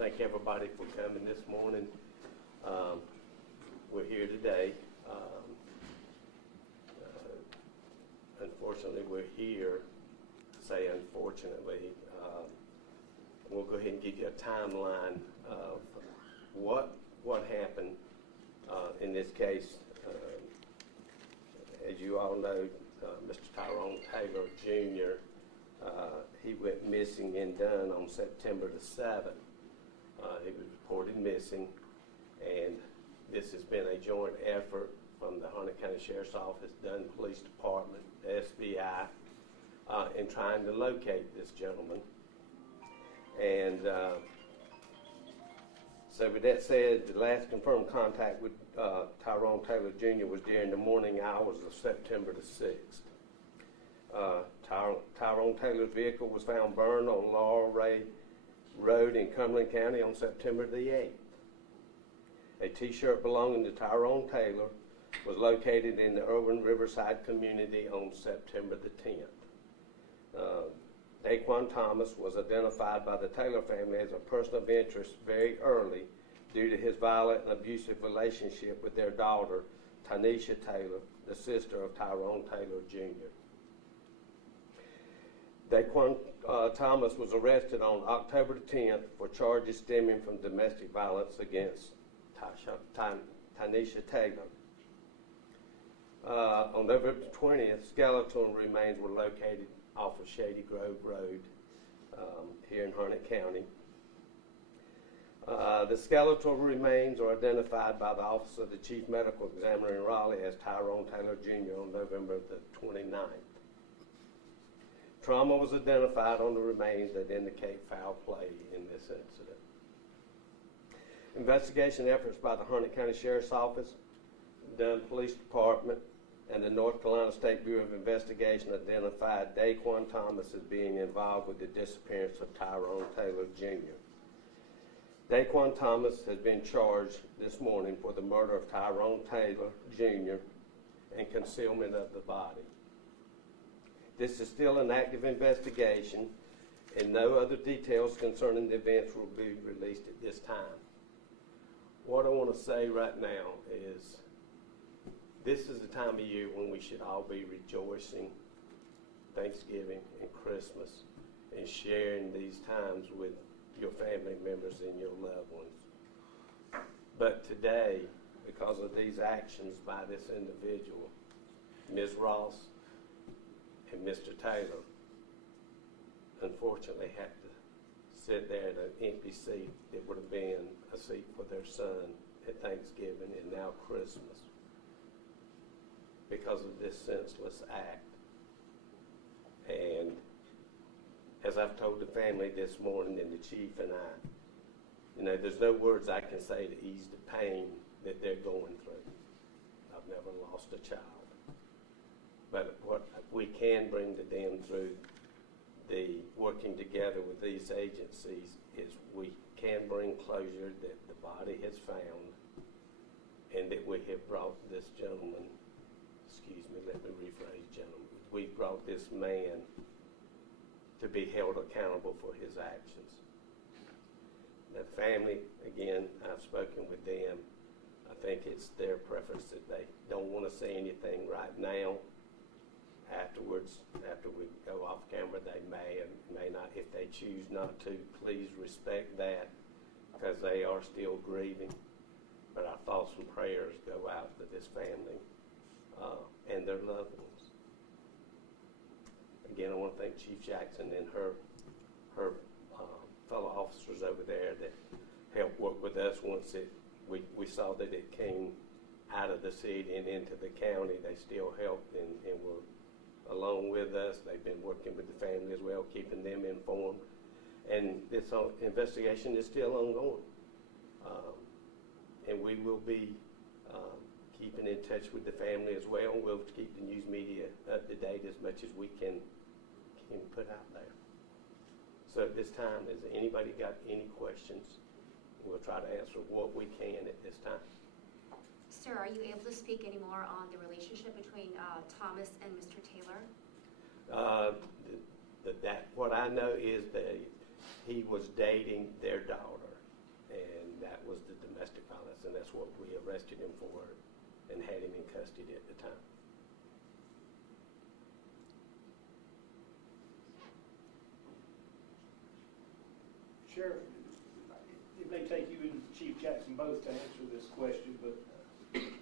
thank everybody for coming this morning. We're here today. Unfortunately, we're here. Say unfortunately. We'll go ahead and give you a timeline of what happened in this case. As you all know, Mr. Tyrone Taylor Jr., he went missing in Dunn on September the 7th. He was reported missing, and this has been a joint effort from the Harnett County Sheriff's Office, Dunn Police Department, SBI, in trying to locate this gentleman. And so with that said, the last confirmed contact with Tyrone Taylor Jr. was during the morning hours of September the 6th. Tyrone Taylor's vehicle was found burned on Laurel Ray Road in Cumberland County on September the 8th. A t-shirt belonging to Tyrone Taylor was located in the urban Riverside community on September the 10th. Daquan Thomas was identified by the Taylor family as a person of interest very early due to his violent and abusive relationship with their daughter, Tanisha Taylor, the sister of Tyrone Taylor Jr. Daquan Thomas was arrested on October 10th for charges stemming from domestic violence against Tanisha Taylor. On November 20th, skeletal remains were located off of Shady Grove Road here in Harnett County. The skeletal remains are identified by the Office of the Chief Medical Examiner in Raleigh as Tyrone Taylor Jr. on November the 29th. Trauma was identified on the remains that indicate foul play in this incident. Investigation efforts by the Harnett County Sheriff's Office, Dunn Police Department, and the North Carolina State Bureau of Investigation identified Daquan Thomas as being involved with the disappearance of Tyrone Taylor Jr. Daquan Thomas has been charged this morning for the murder of Tyrone Taylor Jr. and concealment of the body. This is still an active investigation, and no other details concerning the events will be released at this time. What I want to say right now is this is the time of year when we should all be rejoicing, Thanksgiving and Christmas, and sharing these times with your family members and your loved ones. But today, because of these actions by this individual, Ms. Ross and Mr. Taylor, unfortunately had to sit there in an empty seat that would have been a seat for their son at Thanksgiving and now Christmas, because of this senseless act. And as I've told the family this morning, and the chief and I, there's no words I can say to ease the pain that they're going through. I've never lost a child. But what we can bring to them through the working together with these agencies is we can bring closure that the body has found, and that we have brought this gentleman, let me rephrase, gentlemen. We've brought this man to be held accountable for his actions. The family, again, I've spoken with them. I think it's their preference that they don't want to say anything right now. Afterwards, after we go off camera, they may or may not. If they choose not to, please respect that, because they are still grieving. But our thoughts and prayers go out to this family and their loved ones. Again, I want to thank Chief Jackson and her fellow officers over there that helped work with us once we saw that it came out of the city and into the county. They still helped and were along with us. They've been working with the family as well, keeping them informed. And this investigation is still ongoing. And we will be keeping in touch with the family as well. We'll keep the news media up to date as much as we can put out there. So at this time, has anybody got any questions? We'll try to answer what we can at this time. Sir, are you able to speak any more on the relationship between Thomas and Mr. Taylor? What I know is that he was dating their daughter. and that was the domestic violence, and that's what we arrested him for and had him in custody at the time. Sheriff, it may take you and Chief Jackson both to answer this question, but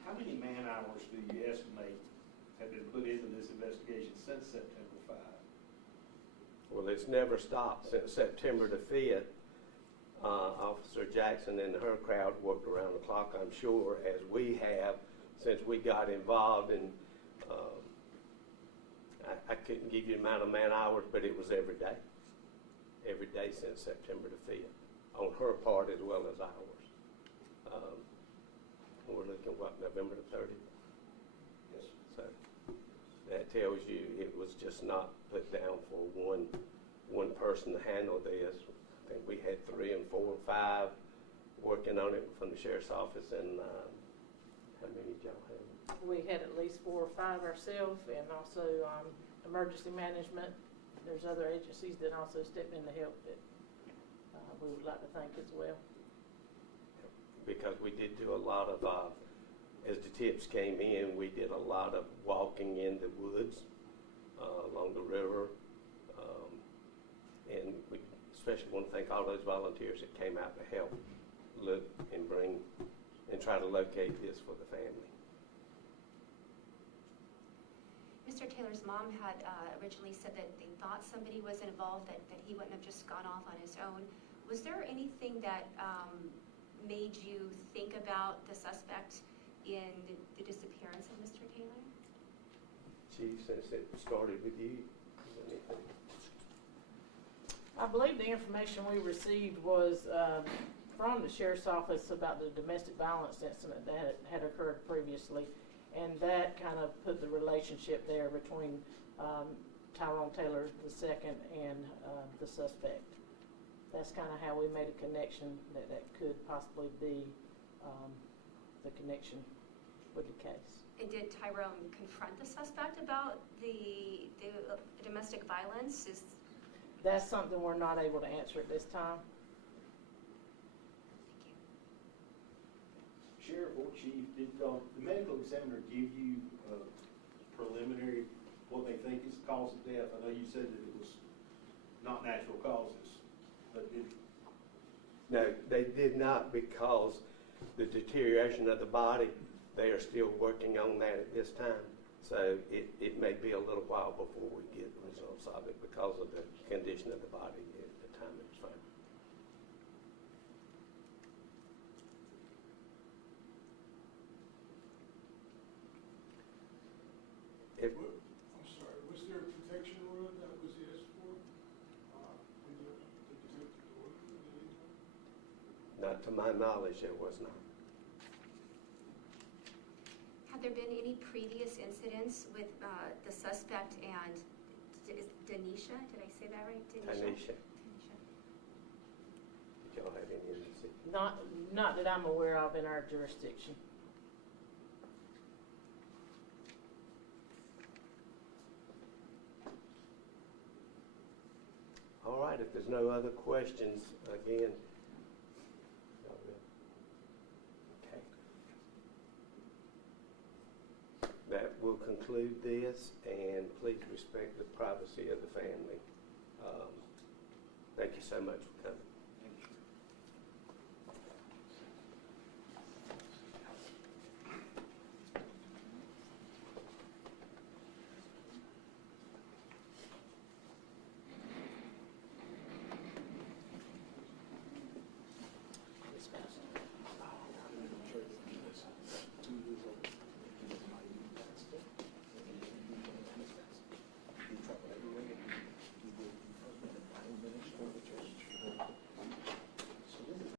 how many man-hours do you estimate have been put into this investigation since September 5? Well, it's never stopped since September the 5th. Officer Jackson and her crowd worked around the clock, I'm sure, as we have since we got involved. And I couldn't give you the amount of man-hours, but it was every day since September the 5th, on her part as well as ours. We're looking, what, November the 30th? Yes. So that tells you it was just not put down for one person to handle this. I think we had 3 and 4 and 5 working on it from the sheriff's office, and how many did y'all have? We had at least 4 or 5 ourselves, and also emergency management. There's other agencies that also step in to help that we would like to thank as well. Because we did do a lot of, as the tips came in, we did a lot of walking in the woods along the river, and we especially want to thank all those volunteers that came out to help look and try to locate this for the family. Mr. Taylor's mom had originally said that they thought somebody was involved, that he wouldn't have just gone off on his own. Was there anything that made you think about the suspect in the disappearance of Mr. Taylor? Chief, since it started with you, anything? I believe the information we received was from the sheriff's office about the domestic violence incident that had occurred previously, and that kind of put the relationship there between Tyrone Taylor II and the suspect. That's kind of how we made a connection that could possibly be the connection with the case. And did Tyrone confront the suspect about the domestic violence? That's something we're not able to answer at this time. Sheriff or Chief, did the medical examiner give you preliminary what they think is the cause of death? I know you said that it was not natural causes, but did... No, they did not, because the deterioration of the body, they are still working on that at this time. So it may be a little while before we get the results of it because of the condition of the body at the time it was found. I'm sorry, was there a protection order that was asked for in the protective order at any time? Not to my knowledge, there was not. Have there been any previous incidents with the suspect and Denisha? Did I say that right? Tanisha, did y'all have any incidents? Not that I'm aware of in our jurisdiction. All right, if there's no other questions, again, y'all good? Okay. That will conclude this, and please respect the privacy of the family. Thank you so much for coming.